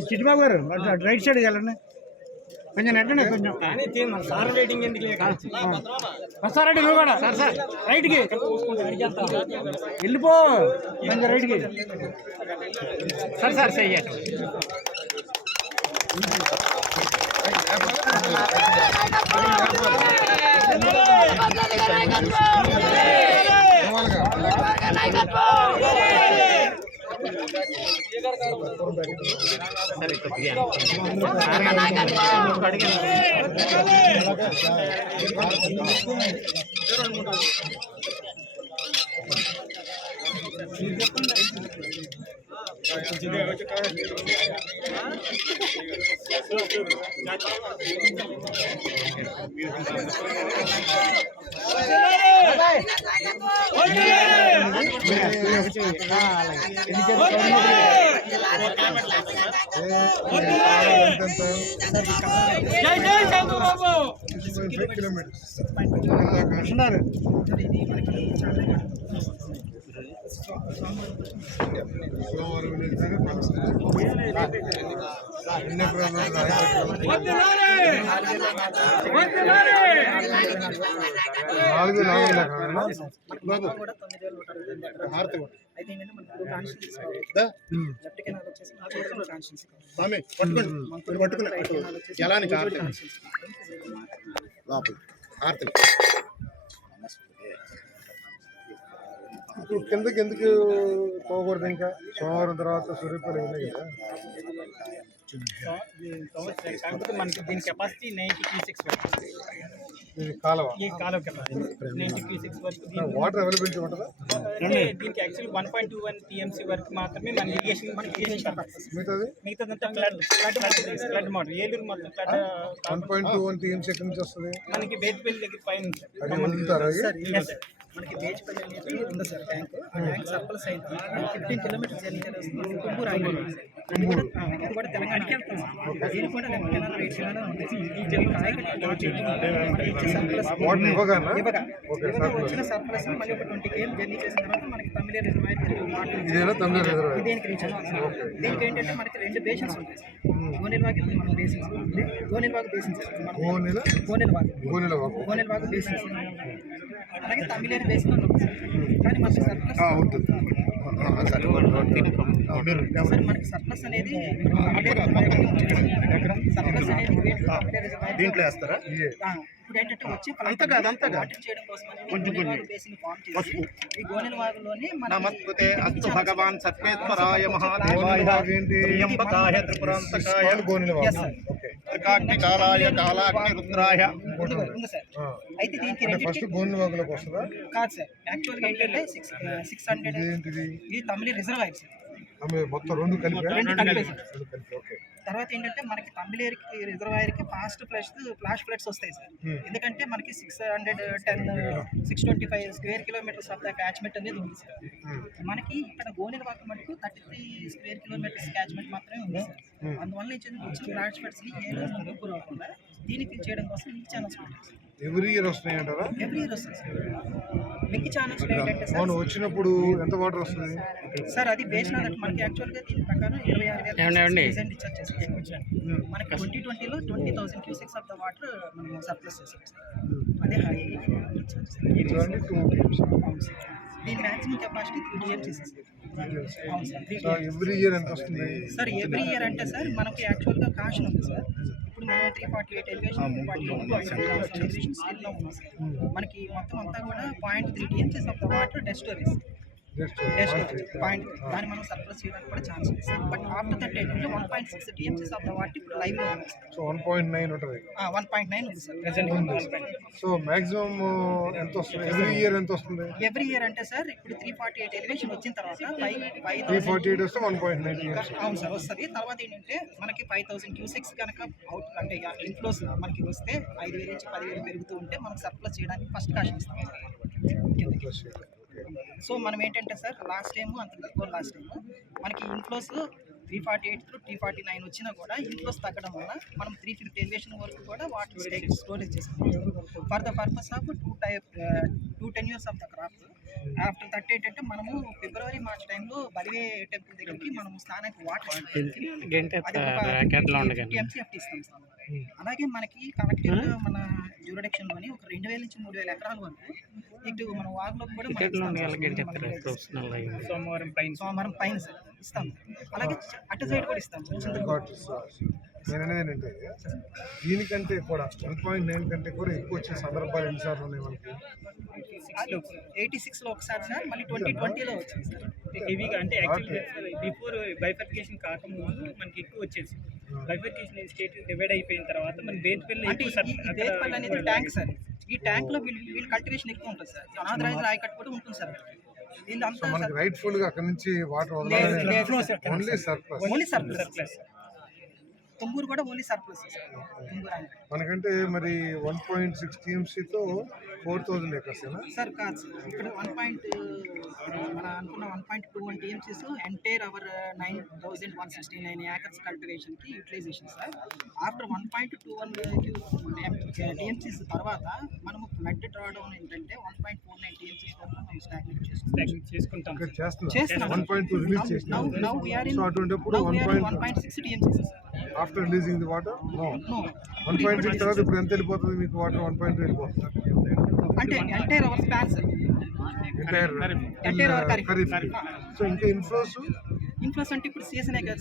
చిట్టుబాబు గారు right side వెళ్ళండి కొంచెం నెట్టండి కొంచెం వస్తారండి నువ్వు కూడా సార్ సార్ రైట్కి వెళ్ళిపో కొంచెం రైట్కి సార్ సార్ చెయ్యండి కిందకి ఎందుకు పోకూడదు? ఇంకా సోమవారం తర్వాత సూర్యపల్లి ఉన్నాయి కదా. కాకపోతే మనకి దీని కెపాసిటీ 90 కాలువ వాటర్ అవైలబిలిటీ ఉంటుందా? దీనికి యాక్చువల్లీ 1.21 TMC వరకు మాత్రమే మన ఇరిగేషన్ మిగతాదంతా ఫ్లడ్ మోడల్ ఏలూరు మొత్తం ఫ్లడ్ 1.21 TMC ఎక్కడి నుంచి వస్తుంది? మనకి బేతిపల్లి దగ్గర పైన మనకి బేజ్పల్లి అనేది ఉంది సార్ ట్యాంక్. ఆ ట్యాంక్ సర్ప్లస్ అయింది 15 కిలోమీటర్స్ జర్నీ చేస్తుంది. కుంబూరు ఆగిపోయింది. ఇది కూడా తెలంగాణకి వెళ్తుంది. ఇది కూడా తెలంగాణ రైట్ సైడ్ వచ్చిన సర్ప్లస్ మళ్ళీ ఒక 20 km జర్నీ చేసిన తర్వాత మనకి తమిళ రిజర్వాయర్ దీనికి రీచ్ అవుతుంది. దీనికి ఏంటంటే మనకి 2 బేసిన్స్ ఉంటాయి. గోనెలవాగు మన బేసిన్స్ గోనెలవాగు బేసిన్స్ గోనెలవాగు బేసిన్స్ అలాగే తమిళేరు బేసిన్ ఉంటుంది కానీ మనకి సర్ప్లస్ సార్ మనకి సర్ప్లస్ అనేది దీంట్లో వేస్తారా? ఇప్పుడు ఏంటంటే వచ్చి వాటర్ చేయడం కోసం బేసిన్ ఫామ్ చేసి ఈ గోనెలవాగులోని నమస్తే అస్తు భగవాన్ సర్వేశ్వరాయ మహాదేవాయ త్ర్యంబకాయ త్రిపురాంతకాయ త్రికాగ్ని కాలాయ కాలాగ్ని రుద్రాయ. అయితే దీనికి ఫస్ట్ గోనెలవాగులోకి వస్తుందా? కాదు సార్, యాక్చువల్గా ఏంటంటే 600 ఇది తమిళ రిజర్వాయర్ సార్. మొత్తం రెండు కలిపి తర్వాత ఏంటంటే మనకి తమిళేరుకి రిజర్వాయర్కి ఫ్లాష్ ఫ్లడ్స్ వస్తాయి సార్. ఎందుకంటే మనకి 625 square kilometres of the catchment అనేది ఉంది సార్. మనకి ఇక్కడ గోనెలవాగు మటుకు 33 స్క్వేర్ కిలోమీటర్స్ క్యాచ్మెంట్ మాత్రమే ఉంది సార్. అందువల్ల వచ్చిన ఫ్లాష్ ఫ్లడ్స్ని ఏ రోజు గురవకుండా దీన్ని ఫిల్ చేయడం కోసం ఈ ఛానల్స్ పెట్టారు. ఎవ్రీ ఇయర్ వస్తున్నాయి అంటారా? ఎవ్రీ ఇయర్ వస్తుంది సార్. మిక్కి ఛానల్స్ ఏంటంటే సార్ వచ్చినప్పుడు ఎంత వాటర్ వస్తుంది సార్? అది బేస్డ్ ఆన్ మనకి యాక్చువల్గా దీని ప్రకారం 26,000 డిశ్చార్జ్ చేస్తాం. మనకి 2020లో 20,000 క్యూసెక్స్ ఆఫ్ ద వాటర్ మనం సర్ప్లస్ చేసాం సార్. అదే హై దీని maximum capacity 3 TMC sir. Every year ఎంత వస్తుంది సార్? ఎవ్రీ ఇయర్ అంటే సార్ మనకి యాక్చువల్గా కాషన్ ఉంది సార్. ఇప్పుడు మనం 348 ఎలివేషన్ స్టిల్లో ఉన్నాం సార్. మనకి మొత్తం అంతా కూడా 0.3 TMC ఆఫ్ ద వాటర్ డెస్ట్ స్టోరేజ్ పాయింట్ దాన్ని మనం సర్ప్లస్ చేయడానికి కూడా ఛాన్స్ ఉంది సార్. బట్ ఆఫ్టర్ దట్ ఏంటంటే 1.6 TMC ఆఫ్ ద వాటర్ ఇప్పుడు లైవ్లో ఉంది. సో 1.9 ఉంటుంది. 1.9 ఉంది సార్. సో మాక్సిమం ఎంత వస్తుంది ఎవ్రీ ఇయర్? ఎంత వస్తుంది ఎవ్రీ ఇయర్ అంటే సార్? ఇప్పుడు 348 ఎలివేషన్ వచ్చిన తర్వాత 348 వస్తే 1.9 TMC అవును సార్ వస్తుంది. తర్వాత ఏంటంటే మనకి 5,000 క్యూసెక్స్ కనుక అవుట్ అంటే ఇన్ఫ్లోస్ మనకి వస్తే 5,000 నుంచి 10,000 పెరుగుతూ ఉంటే మనకు సర్ప్లస్ చేయడానికి ఫస్ట్ కాషన్ ఇస్తాం. సో మనం ఏంటంటే సార్ లాస్ట్ టైం అంత బిఫోర్ లాస్ట్ టైం మనకి ఇన్ఫ్లోస్ 348 టు 349 వచ్చినా కూడా ఇన్ఫ్లోస్ తగ్గడం వల్ల మనం 350 ఎలివేషన్ వరకు కూడా వాటర్ స్టోరేజ్ చేసుకుంటాం for the purpose of 2 10 of the crop. After that ఏంటంటే మనము ఫిబ్రవరి మార్చ్ టైంలో బలివే టెంపుల్ దగ్గరికి మనము స్థానానికి వాటర్ ఎంసీఎఫ్టీ ఇస్తాం సార్. అలాగే మనకి కలెక్టివ్ మన జ్యూరిడిక్షన్లోని ఒక 2000 నుంచి 3000 ఎకరాల వరకు ఇటు మన వాగులోకి కూడా సోమవారం పైన సార్ ఇస్తాం. అలాగే అటు సైడ్ కూడా ఇస్తాం సార్. నేను అనేది ఏంటంటే దీనికంటే కూడా 1.9 కంటే కూడా ఎక్కువ వచ్చే సందర్భాలు ఎన్నిసార్లు ఉన్నాయి మనకి? 86లో ఒకసారి సార్, మళ్ళీ 2020లో వచ్చింది సార్. హెవీగా అంటే యాక్చువల్లీ బిఫోర్ బైఫర్కేషన్ కాకముందు మనకి ఎక్కువ వచ్చేసి బైఫర్కేషన్ స్టేట్ డివైడ్ అయిపోయిన తర్వాత మన బేత్పల్లి అంటే ఈ బేత్పల్లి అనేది ట్యాంక్ సార్. ఈ ట్యాంక్ లో వీళ్ళు కల్టివేషన్ ఎక్కువ ఉంటుంది సార్. అనాథరైజ్ ఆయకట్టు కూడా ఉంటుంది సార్. వీళ్ళంతా మనకి రైట్ఫుల్ గా అక్కడ నుంచి water only surplus. Only surplus. Tunguru కూడా ఓన్లీ సర్ప్లస్ సార్. తుంగూరు ఆయన మనకంటే మరి 1.6 టీఎంసీతో 4000 ఎకర్స్ సార్ కాదు సార్. ఇక్కడ 1 అనుకున్న 1.21 TMCs entire our 9169 acres cultivation కి యూటిలైజేషన్ సార్. ఆఫ్టర్ 1.21 టీఎంసీస్ తర్వాత మనము ఫ్లడ్ డ్రా డౌన్ ఏంటంటే 1.49 టీఎంసీస్ వరకు మనం స్టాగ్నేట్ చేసుకుంటాం. చేస్తున్నాం 1.2 రిలీజ్ చేసినాం. సో అటువంటిప్పుడు 1.6 TMCs after releasing the water 1.6 తర్వాత ఇప్పుడు ఎంత వెళ్ళిపోతుంది మీకు వాటర్? 1.2 వెళ్ళిపోతుంది అంటే entire our span sir. Entire our kharif. So ఇంకా ఇన్ఫ్లోస్ అంటే ఇప్పుడు సీజనే కదా